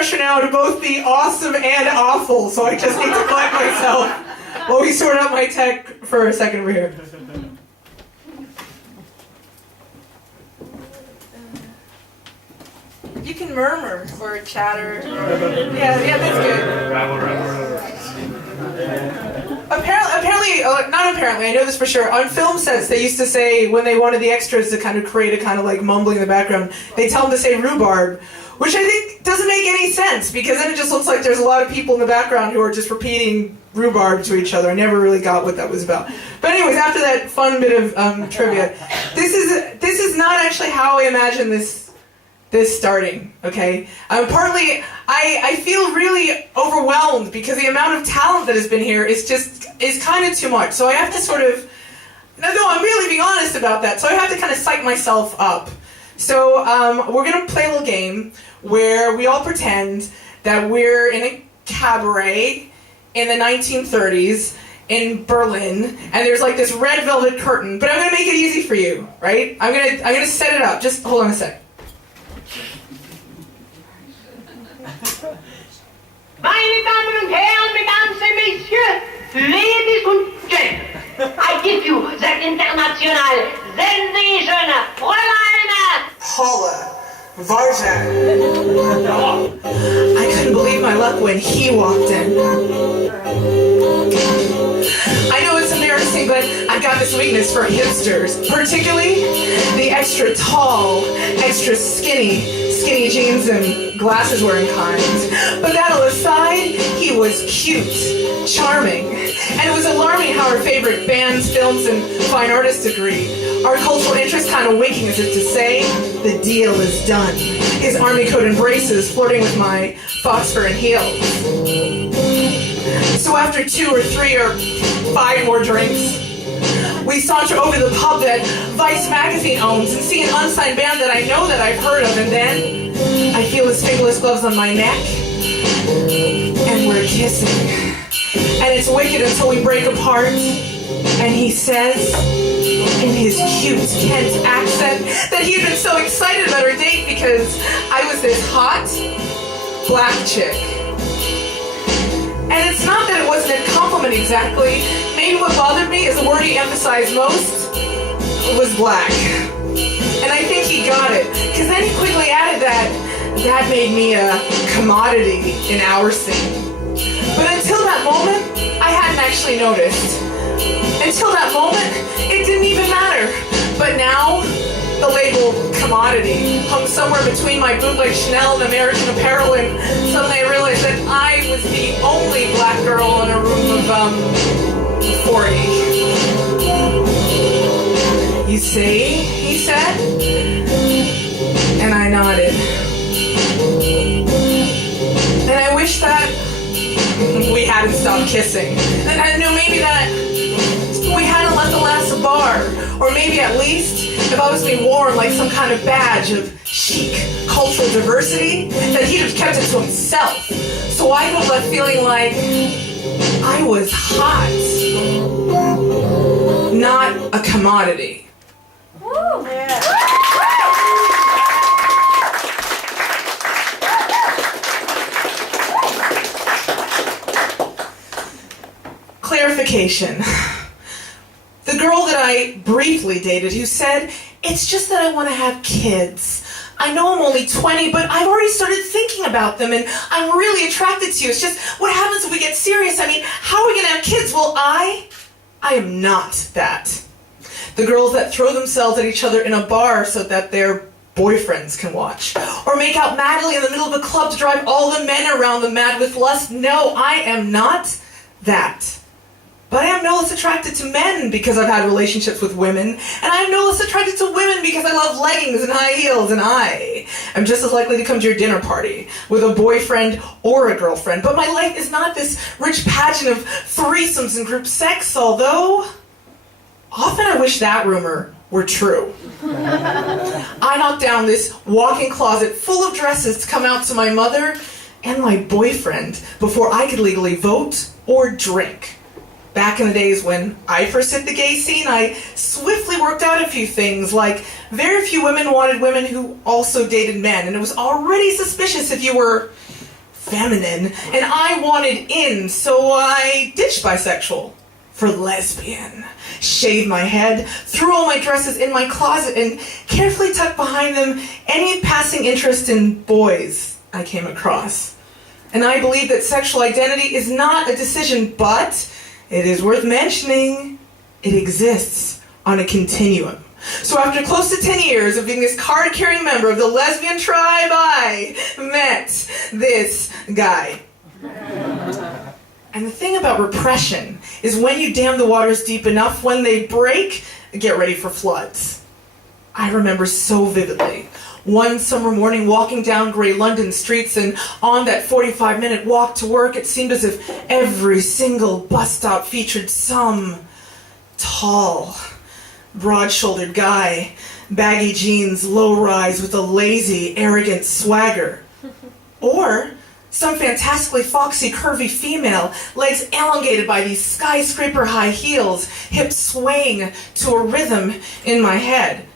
pressure now to both be awesome and awful, so I just need to collect myself while we sort out my tech for a second over here. You can murmur or chatter. Yeah, that's good. Apparently, not apparently, I know this for sure. On film sets, they used to say when they wanted the extras to kind of create a kind of like mumbling in the background, they tell them to say rhubarb, which I think doesn't make any sense because then it just looks like there's a lot of people in the background who are just repeating rhubarb to each other. I never really got what that was about. But anyways, after that fun bit of trivia, this is not actually how I imagine this starting, okay? Partly, I feel really overwhelmed because the amount of talent that has been here is kind of too much. So I have to sort of, no, I'm really being honest about that. So I have to kind of psych myself up. So we're gonna play a little game where we all pretend that we're in a cabaret in the 1930s in Berlin, and there's like this red velvet curtain, but I'm gonna make it easy for you, right? I'm gonna set it up. Just hold on a sec. Meine Damen und Herren, Mesdames et Messieurs, Ladies und Gentlemen, I give you that international sensation, Fräulein Paula Varjack. I couldn't believe my luck when he walked in. I know it's embarrassing, but I've got this weakness for hipsters, particularly the extra tall, extra skinny jeans and glasses wearing kind. But that aside, he was cute, charming, and it was alarming how our favorite bands, films, and fine artists agree. Our cultural interests kind of winking as if to say, the deal is done. His army coat and braces flirting with my phosphor and heels. So after 2 or 3 or 5 more drinks, we saunter over to the pub that Vice magazine owns and see an unsigned band that I know that I've heard of, and then I feel his fingerless gloves on my neck, and we're kissing. And it's wicked until we break apart, and he says, in his cute Kent accent, that he had been so excited about our date because I was this hot black chick. And it's not that it wasn't a compliment exactly. Maybe what bothered me is the word he emphasized most was black. And I think he got it, because then he quickly added that made me a commodity in our scene. But until that moment, I hadn't actually noticed. Until that moment, it didn't even matter. But now, the label commodity hung somewhere between my bootleg Chanel and American Apparel, and suddenly I realized that I was the only black girl in a room of 40. You see, he said, and I nodded. And I wish that we hadn't stopped kissing. And I knew maybe that we hadn't let the last bar, or maybe at least if I was being worn like some kind of badge of chic cultural diversity, that he'd have kept it to himself. So I was left feeling like I was hot, not a commodity. Woo! Yeah. Clarification. The girl that I briefly dated who said, it's just that I want to have kids. I know I'm only 20, but I've already started thinking about them and I'm really attracted to you. It's just, what happens if we get serious? I mean, how are we going to have kids? Well, I am not that. The girls that throw themselves at each other in a bar so that their boyfriends can watch. Or make out madly in the middle of a club to drive all the men around them mad with lust. No, I am not that. But I am no less attracted to men because I've had relationships with women, and I am no less attracted to women because I love leggings and high heels, and I am just as likely to come to your dinner party with a boyfriend or a girlfriend. But my life is not this rich pageant of threesomes and group sex, although often I wish that rumor were true. I knocked down this walk-in closet full of dresses to come out to my mother and my boyfriend before I could legally vote or drink. Back in the days when I first hit the gay scene, I swiftly worked out a few things, like very few women wanted women who also dated men, and it was already suspicious if you were feminine, and I wanted in, so I ditched bisexual for lesbian. Shaved my head, threw all my dresses in my closet, and carefully tucked behind them any passing interest in boys I came across. And I believe that sexual identity is not a decision, but it is worth mentioning it exists on a continuum. So after close to 10 years of being this card-carrying member of the lesbian tribe, I met this guy. And the thing about repression is when you dam the waters deep enough, when they break, get ready for floods. I remember so vividly one summer morning walking down grey London streets, and on that 45-minute walk to work, it seemed as if every single bus stop featured some tall, broad-shouldered guy, baggy jeans, low-rise with a lazy, arrogant swagger. Or some fantastically foxy, curvy female, legs elongated by these skyscraper-high heels, hips swaying to a rhythm in my head.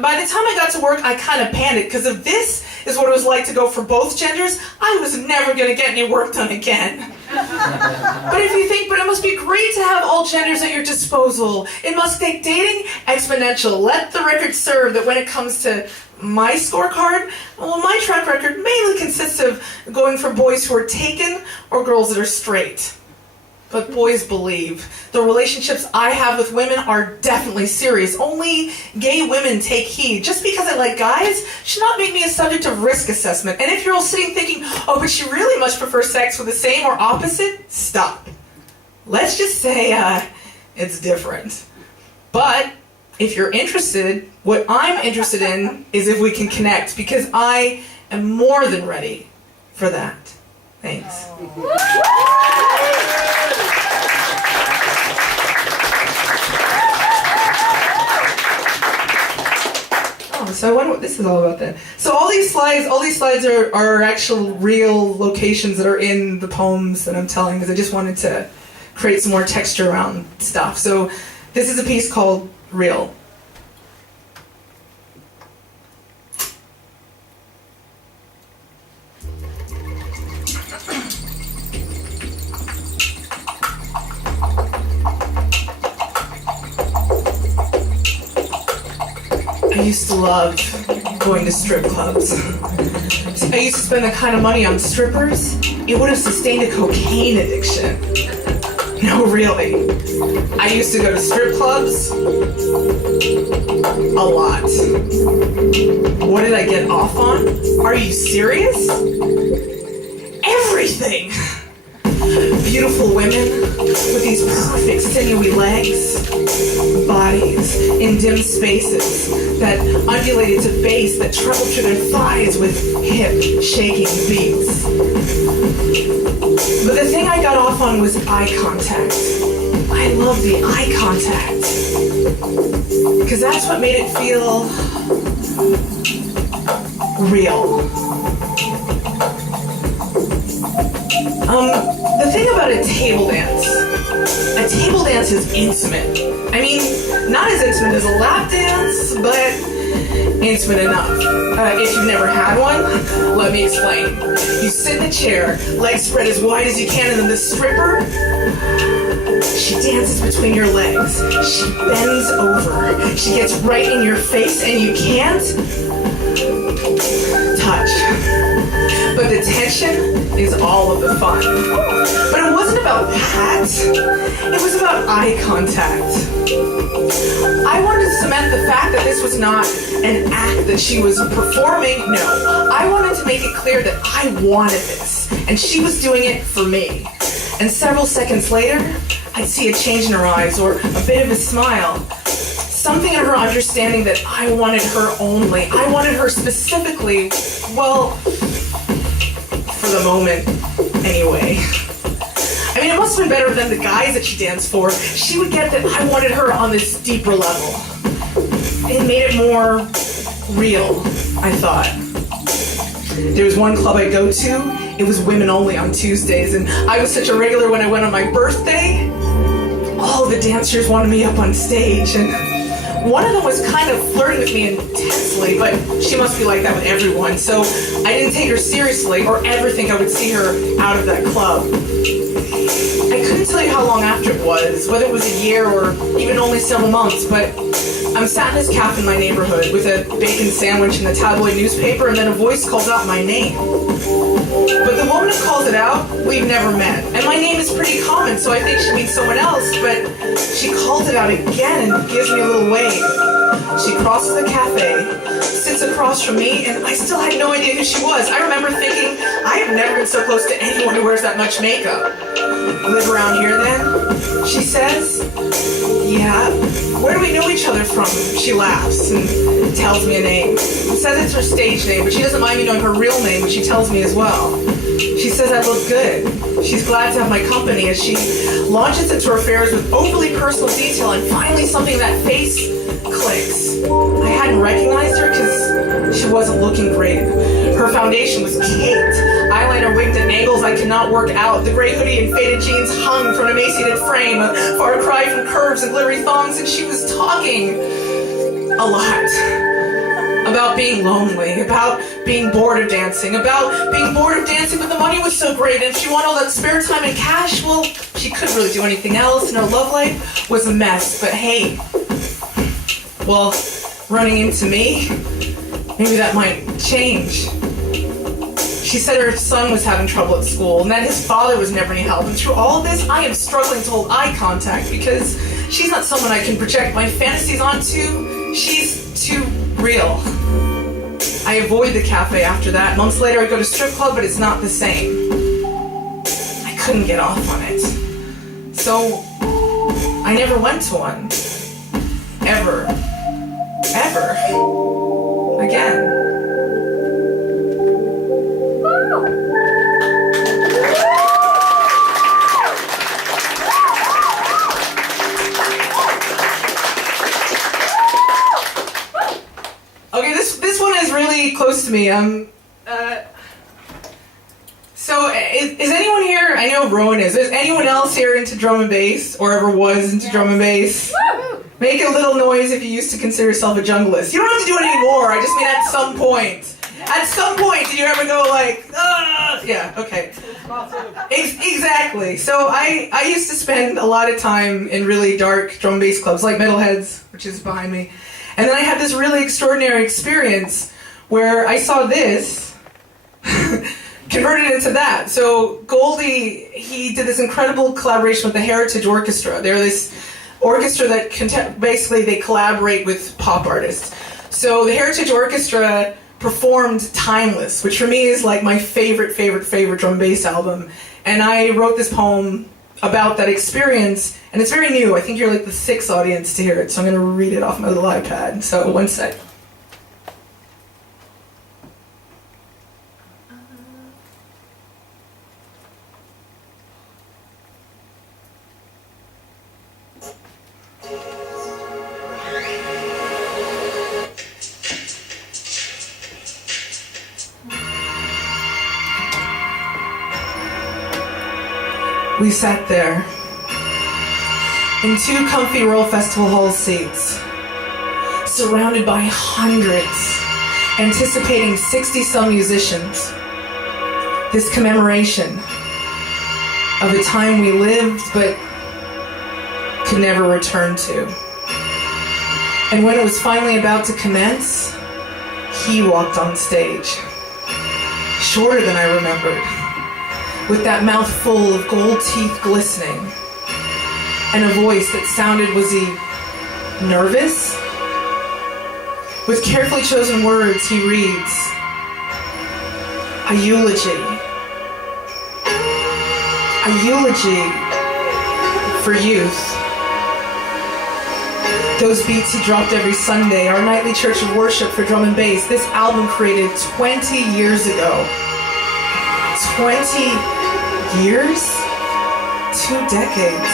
By the time I got to work, I kind of panicked, because if this is what it was like to go for both genders, I was never going to get any work done again. But if you think, but it must be great to have all genders at your disposal. It must make dating exponential. Let the record serve that when it comes to my scorecard, well, my track record mainly consists of going for boys who are taken or girls that are straight. But boys believe. The relationships I have with women are definitely serious. Only gay women take heed. Just because I like guys should not make me a subject of risk assessment. And if you're all sitting thinking, oh, but she really much prefers sex with the same or opposite, stop. Let's just say it's different. But if you're interested, what I'm interested in is if we can connect, because I am more than ready for that. Thanks. So I wonder what this is all about then. So all these slides are actual real locations that are in the poems that I'm telling, because I just wanted to create some more texture around stuff. So this is a piece called Real. I used to love going to strip clubs. I used to spend the kind of money on strippers it would have sustained a cocaine addiction. No, really. I used to go to strip clubs a lot. What did I get off on? Are you serious? Everything. Beautiful women with these perfect sinewy legs, bodies in dim spaces that undulated to bass, that trebled through their thighs with hip-shaking beats. But the thing I got off on was eye contact. I love the eye contact, because that's what made it feel real. The thing about a table dance is intimate. I mean, not as intimate as a lap dance, but intimate enough. If you've never had one, let me explain. You sit in a chair, legs spread as wide as you can, and then the stripper, she dances between your legs. She bends over. She gets right in your face, and you can't touch. But the tension is all of the fun. But it wasn't about that. It was about eye contact. I wanted to cement the fact that this was not an act that she was performing. No, I wanted to make it clear that I wanted this, and she was doing it for me. And several seconds later, I'd see a change in her eyes, or a bit of a smile. Something in her understanding that I wanted her only. I wanted her specifically, well, for the moment, anyway. I mean, it must have been better than the guys that she danced for. She would get that I wanted her on this deeper level. It made it more real, I thought. There was one club I'd go to. It was women only on Tuesdays, and I was such a regular when I went on my birthday. All the dancers wanted me up on stage, and one of them was kind of flirting with me intensely. seriously, but she must be like that with everyone. So I didn't take her seriously or ever think I would see her out of that club. I couldn't tell you how long after it was, whether it was a year or even only several months, but I'm sat in this cafe in my neighborhood with a bacon sandwich and the tabloid newspaper, and then a voice calls out my name. But the woman who calls it out, we've never met. And my name is pretty common, so I think she means someone else, but she calls it out again and gives me a little wave. She crosses the cafe, sits across from me, and I still had no idea who she was. I remember thinking, I have never been so close to anyone who wears that much makeup. Live around here then? She says. Yeah. Where do we know each other from? She laughs and tells me a name. Says it's her stage name, but she doesn't mind me knowing her real name, which she tells me as well. She says I look good. She's glad to have my company as she launches into her affairs with overly personal detail, and finally something in that face clicks. I hadn't recognized her because she wasn't looking great. Her foundation was caked. Eyeliner wigged at angles I could not work out. The gray hoodie and faded jeans hung from an emaciated frame, a far cry from curves and glittery thongs, and she was talking a lot. About being lonely, about being bored of dancing, about being bored of dancing, but the money was so great, and if she wanted all that spare time and cash, well, she couldn't really do anything else, and her love life was a mess. But hey, well, running into me, maybe that might change. She said her son was having trouble at school and that his father was never any help. And through all of this, I am struggling to hold eye contact because she's not someone I can project my fantasies onto. She's too real. I avoid the cafe after that. Months later, I go to strip club, but it's not the same. I couldn't get off on it. So I never went to one. Ever. Again. Okay, this one is really close to me. So is anyone here? I know Rowan is. Is anyone else here into drum and bass, or ever was into drum and bass? Make a little noise if you used to consider yourself a junglist. You don't have to do it anymore. I just mean at some point. At some point, did you ever go like, yeah, okay. Exactly. So I used to spend a lot of time in really dark drum and bass clubs, like Metalheads, which is behind me. And then I had this really extraordinary experience where I saw this converted into that. So Goldie, he did this incredible collaboration with the Heritage Orchestra. They're this orchestra that basically they collaborate with pop artists. So the Heritage Orchestra performed Timeless, which for me is like my favorite drum and bass album. And I wrote this poem about that experience, and it's very new. I think you're like the sixth audience to hear it, so I'm going to read it off my little iPad. So one sec. We sat there in two comfy Royal Festival Hall seats, surrounded by hundreds, anticipating 60-some musicians. This commemoration of a time we lived but could never return to. And when it was finally about to commence, he walked on stage, shorter than I remembered, with that mouth full of gold teeth glistening, and a voice that sounded, was he nervous? With carefully chosen words, he reads, a eulogy for youth. Those beats he dropped every Sunday, our nightly church of worship for drum and bass, this album created 20 years ago. 20 years? 2 decades.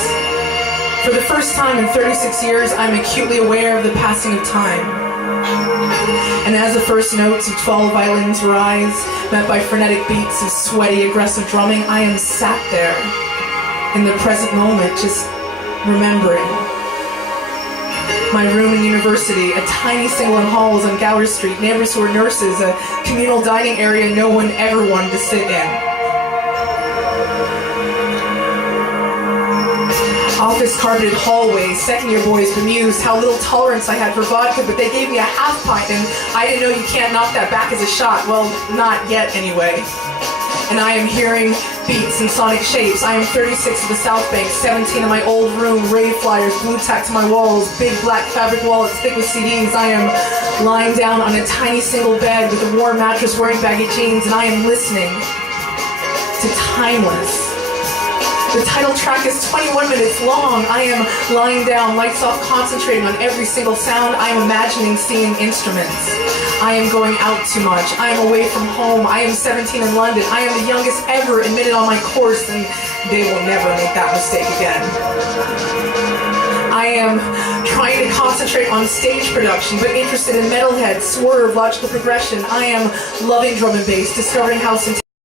For the first time in 36 years, I'm acutely aware of the passing of time. And as the first notes of 12 violins rise, met by frenetic beats of sweaty, aggressive drumming, I am sat there in the present moment, just remembering. My room in university, a tiny single in halls on Gower Street, neighbors who were nurses, a communal dining area no one ever wanted to sit in. Office carpeted hallways, second-year boys bemused how little tolerance I had for vodka, but they gave me a half pint and I didn't know you can't knock that back as a shot. Well, not yet anyway. And I am hearing beats and sonic shapes. I am 36 of the South Bank, 17 in my old room, rave flyers, blue tack to my walls, big black fabric wallets thick with CDs. I am lying down on a tiny single bed with a warm mattress wearing baggy jeans, and I am listening to Timeless. The title track is 21 minutes long. I am lying down, lights off, concentrating on every single sound. I am imagining seeing instruments. I am going out too much. I am away from home. I am 17 in London. I am the youngest ever admitted on my course, and they will never make that mistake again. I am trying to concentrate on stage production, but interested in metalhead, swerve, logical progression. I am loving drum and bass, discovering house and